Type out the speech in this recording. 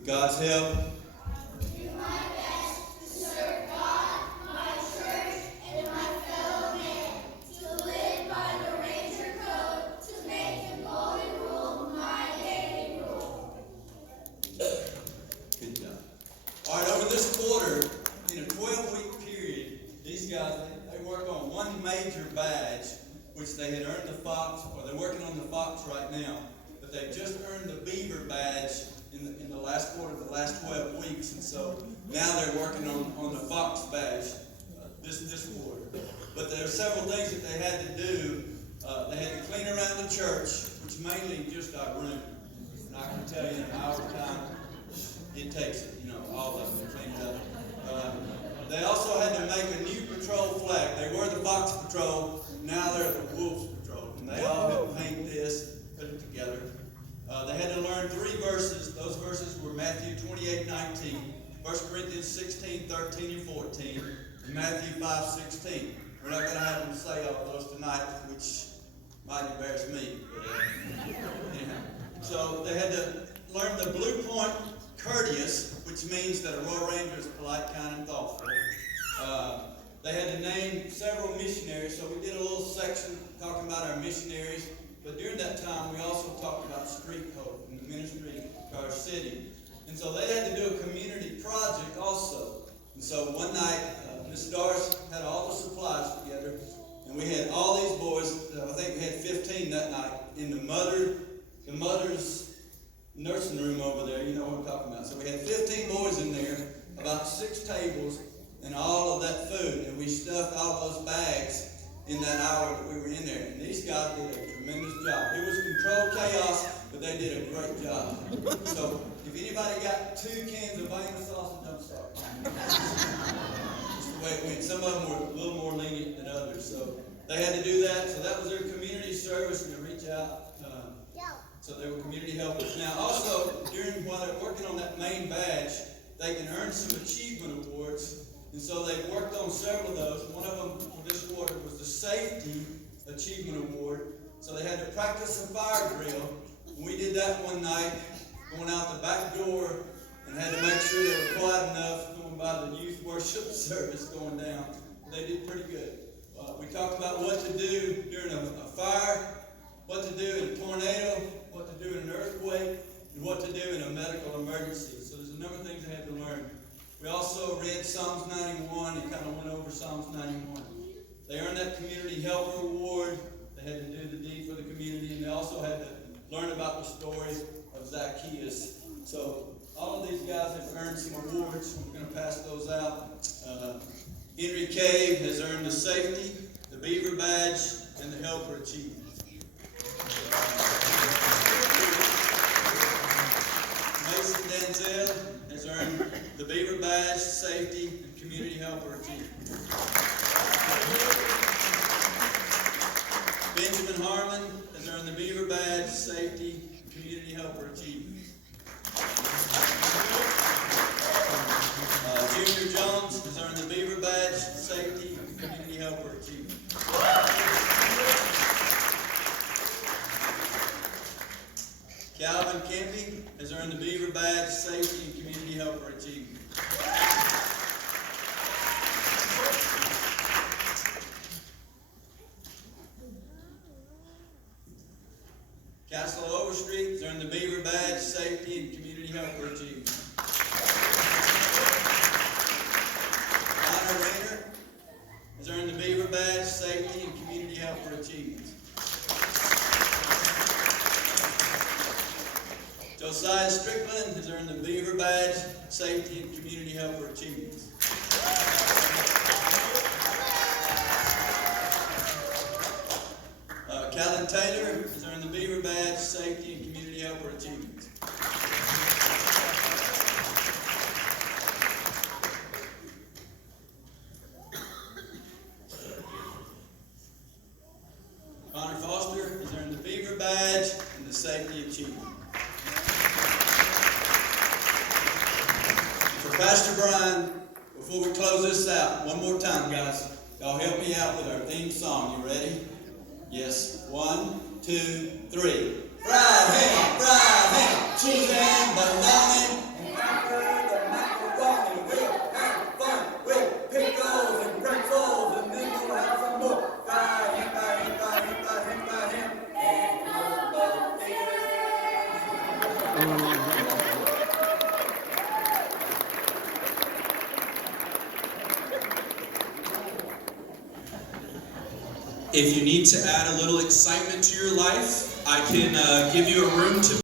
With God's help, good job. All right, over this quarter, in a 12-week period, these guys, they work on one major badge, which they had earned the Fox, or they're working on the Fox right now, but they just earned the Beaver badge in the last quarter of the last 12 weeks, and so now they're working on the Fox badge this quarter. But there are several things that they had to do. They had to clean around the church, which mainly just our room. And I can tell you in an hour's time, it takes it, all of them to clean it up. They also had to make a new patrol flag. They were the Fox Patrol, now they're the Wolves Patrol. And they all had to paint this, put it together. They had to learn 3 verses. Those verses were Matthew 28:19, 1 Corinthians 16:13 and 14, and Matthew 5:16. We're not going to have them say all those tonight, which might embarrass me. But, anyhow. So they had to learn the blue point courteous, which means that a Royal Ranger is polite, kind, and thoughtful. They had to name several missionaries, so we did a little section talking about our missionaries. But during that time, we also talked about Street Hope and the ministry to our city. And so they had to do a community project also. And so one night, Miss Doris had all the supplies together, and we had all these boys, I think we had 15 that night, in the mother's nursing room over there. You know what I'm talking about. So we had 15 boys in there, about 6 tables, and all of that food. And we stuffed all of those bags in that hour that we were in there. And these guys did a tremendous job. It was controlled chaos, but they did a great job. So if anybody got 2 cans of Vienna sausage, I'm sorry. Just the way it went. Some of them were a little more lenient than others. So they had to do that. So that was their community service, and to reach out. So they were community helpers. Now also, while they're working on that main badge, they can earn some achievement awards. And so they've worked on several of those. One of them for this quarter was the Safety Achievement Award. So they had to practice a fire drill. And we did that one night, going out the back door, and had to make sure they were quiet enough going by the youth worship service going down. They did pretty good. We talked about what to do during a fire, what to do in a tornado, what to do in an earthquake, and what to do in a medical emergency. So there's a number of things they had to learn. We also read Psalms 91 and kind of went over Psalms 91. They earned that Community Helper Award. They had to do the deed for the community, and they also had to learn about the story of Zacchaeus. So all of these guys have earned some awards. We're going to pass those out. Henry Cave has earned the Safety, the Beaver Badge, and the Helper Achievement. Mason Denzel has earned the Beaver Badge, Safety, and Community Helper Achievement. Benjamin Harmon has earned the Beaver Badge, Safety, and Community Helper Achievement. Junior Jones has earned the Beaver Badge, Safety, and Community Helper Achievement. Calvin Kempy has earned the Beaver Badge, Safety, and Community Helper Achievement. Castle Overstreet has earned the Beaver Badge, Safety, and Community Helper Achievement. Connor Rayner has earned the Beaver Badge, Safety, and Community Helper Achievement. Josiah Strickland has earned the Beaver Badge, Safety, and Community Helper Achievements. Calvin Taylor has earned the Beaver Badge, Safety, and Community Helper Achievements. Connor Foster has earned the Beaver Badge and the Safety Achievement. For Pastor Brian, before we close this out, one more time, guys. Y'all help me out with our theme song. You ready? Yes. 1, 2, 3. Fried ham, cheese and bologna, If you need to add a little excitement to your life, I can give you a room to